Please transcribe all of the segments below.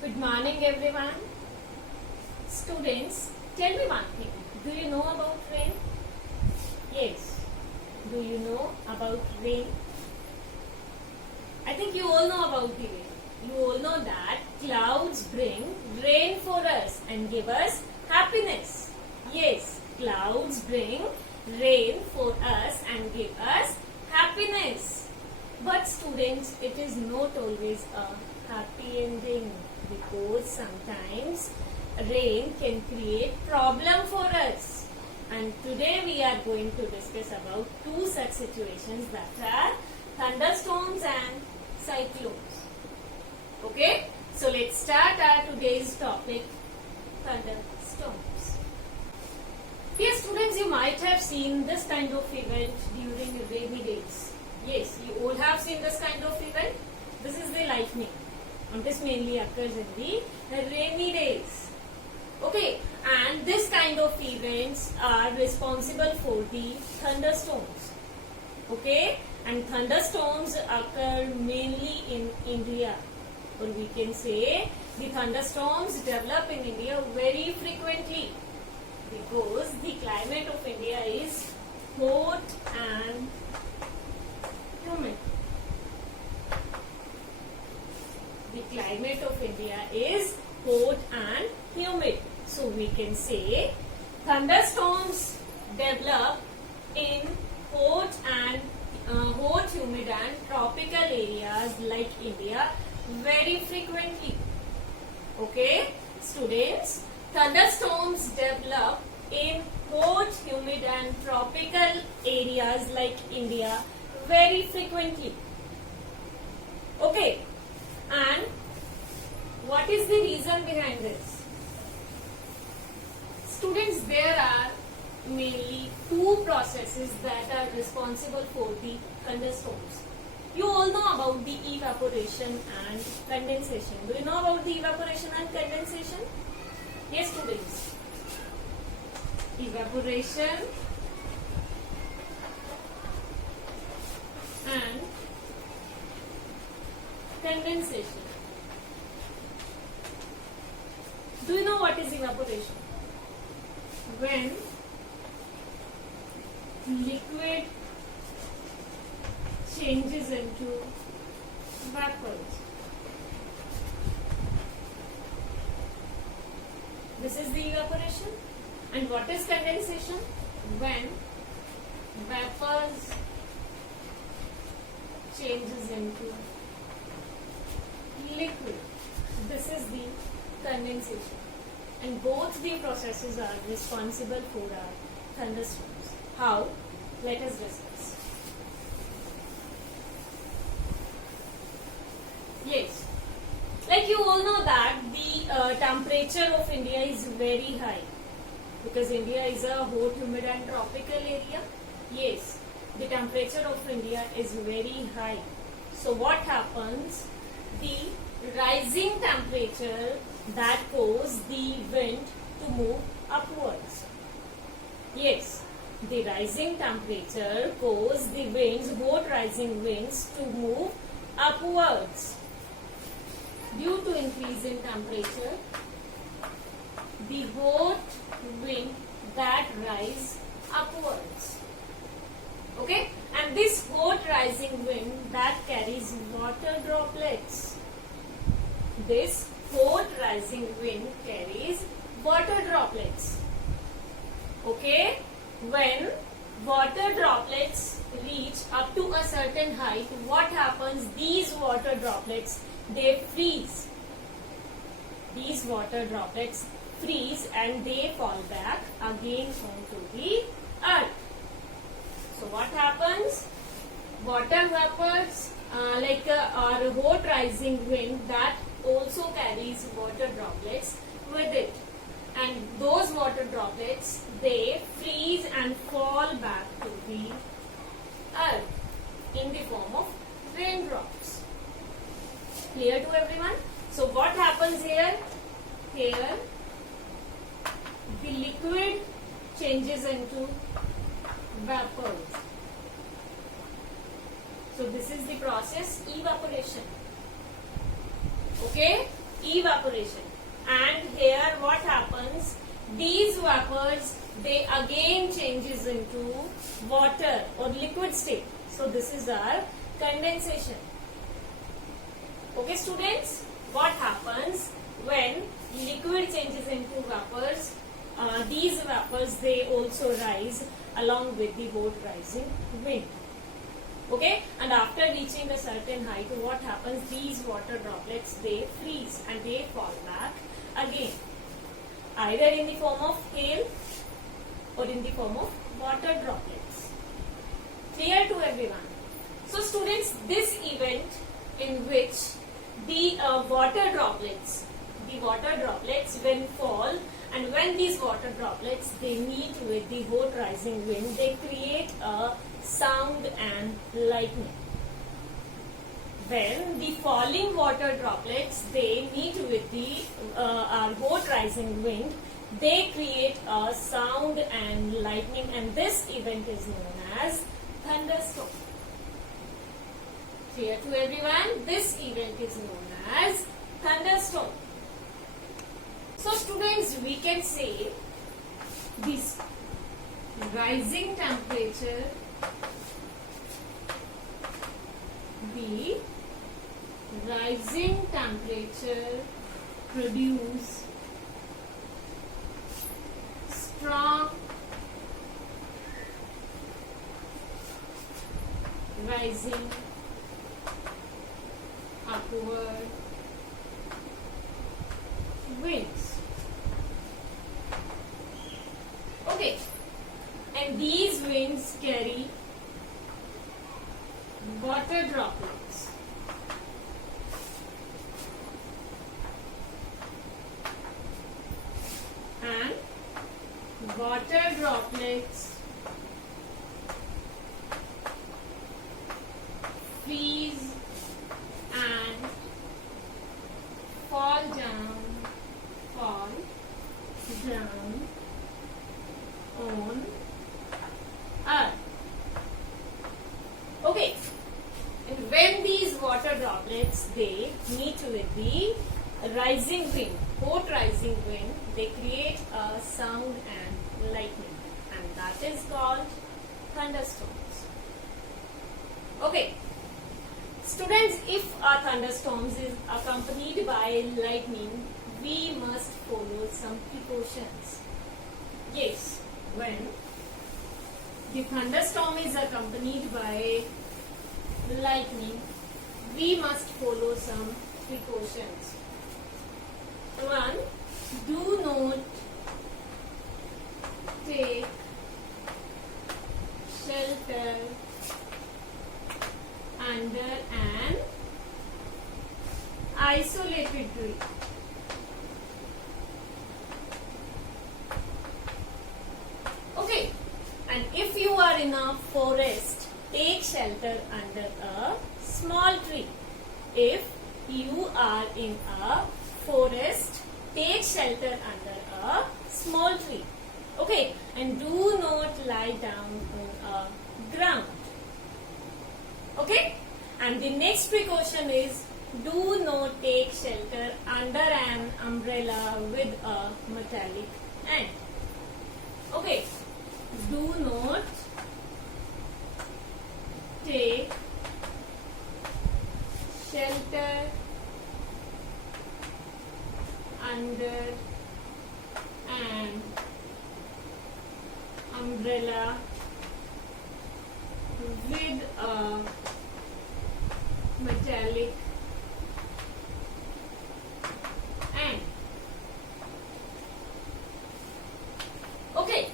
Good morning, everyone. Students, tell me one thing. Do you know about rain? Yes. Do you know about rain? I think you all know about the rain. You all know that clouds bring rain for us and give us happiness. Yes, clouds bring rain for us and give us happiness. But students, it is not always a happy ending, because sometimes rain can create problem for us. And today we are going to discuss about two such situations, that are thunderstorms and cyclones. Okay, so let's start our today's topic, thunderstorms. Dear students, you might have seen this kind of event during rainy days. Yes, you all have seen this kind of event. This is the lightning, and this mainly occurs in the rainy days. Okay, and this kind of events are responsible for the thunderstorms. Okay, and thunderstorms occur mainly in India, or we can say the thunderstorms develop in India very frequently, because the climate of India is hot and humid. The climate of India is hot and humid. So we can say thunderstorms develop in hot, humid and tropical areas like India very frequently. Okay, students, thunderstorms develop in hot, humid and tropical areas like India very frequently. Okay, and what is the reason behind this? Students, there are mainly two processes that are responsible for the thunderstorms. You all know about the evaporation and condensation. Do you know about the evaporation and condensation? Yes, students. Evaporation and condensation. Do you know what is evaporation? When liquid changes into vapors. This is the evaporation. And what is condensation? When vapors changes into liquid. This is the condensation. And both the processes are responsible for our thunderstorms. How? Let us discuss. Yes. Like you all know that the temperature of India is very high, because India is a hot, humid and tropical area. Yes, the temperature of India is very high. So what happens? The rising temperature that causes the wind to move upwards. Yes, the rising temperature causes the winds, hot rising winds, to move upwards. Due to increase in temperature, the hot wind that rise upwards. Okay, and this hot rising wind that carries water droplets. This hot rising wind carries water droplets. Okay, when water droplets reach up to a certain height, what happens? These water droplets, they freeze. These water droplets freeze and they fall back again onto the earth. So what happens? Water vapors, or hot rising wind, that also carries water droplets with it, and those water droplets, they freeze and fall back to the earth in the form of raindrops. Clear to everyone? So what happens here? Here the liquid changes into vapors. So this is the process evaporation. Okay, evaporation. And here what happens? These vapors, they again changes into water or liquid state. So this is our condensation. Okay students, what happens when liquid changes into vapors? These vapors, they also rise along with the boat rising wind. Okay, and after reaching a certain height, what happens? These water droplets, they freeze and they fall back again, either in the form of hail or in the form of water droplets. Clear to everyone? So students, this event in which the water droplets when fall, and when these water droplets, they meet with the hot rising wind, they create a sound and lightning. When the falling water droplets, they meet with the hot rising wind, they create a sound and lightning, and this event is known as thunderstorm. Clear to everyone? This event is known as thunderstorm. So students, we can say this rising temperature, the rising temperature produce strong rising upward winds. Okay, and these winds carry water droplets. And water droplets freeze and fall down on earth. Okay, and when these water droplets, they meet with the rising wind, hot rising wind, they create a sound and lightning, and that is called thunderstorms. Okay, students, if a thunderstorms is accompanied by lightning, we must follow some precautions. Yes, when the thunderstorm is accompanied by lightning, we must follow some precautions. One, do not take shelter under an isolated tree. Okay, and if you are in a forest, take shelter under a small tree. If you are in a forest, take shelter under a small tree. Okay, and do not lie down on a ground. Okay, and the next precaution is, do not take shelter under an umbrella with a metallic end. Okay, do not take shelter under an umbrella with a metallic end. Okay,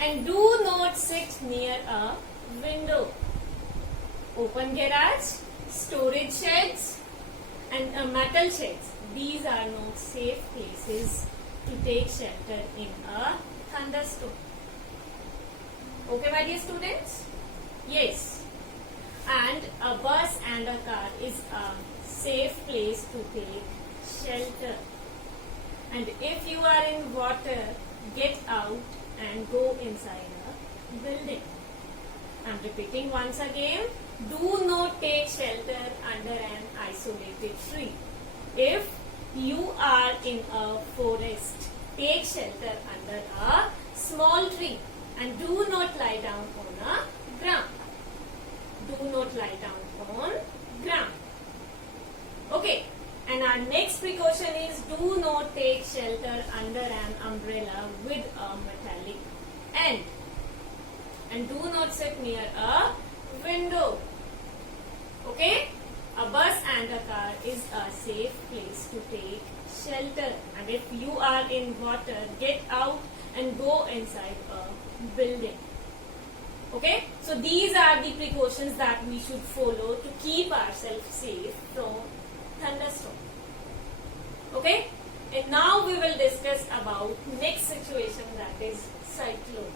and do not sit near a window. Open garage, storage sheds, and metal sheds, these are not safe places to take shelter in a thunderstorm. Okay, my dear students? Yes. And a bus and a car is a safe place to take shelter. And if you are in water, get out and go inside a building. I am repeating once again, do not take shelter under an isolated tree. If in a forest, take shelter under a small tree and do not lie down on a ground. Do not lie down on ground. Okay. And our next precaution is do not take shelter under an umbrella with a metallic end. And do not sit near a window. Okay? A bus and a car is a safe place to take shelter. And if you are in water, get out and go inside a building. Okay? So these are the precautions that we should follow to keep ourselves safe from thunderstorm. Okay? And now we will discuss about next situation, that is cyclone.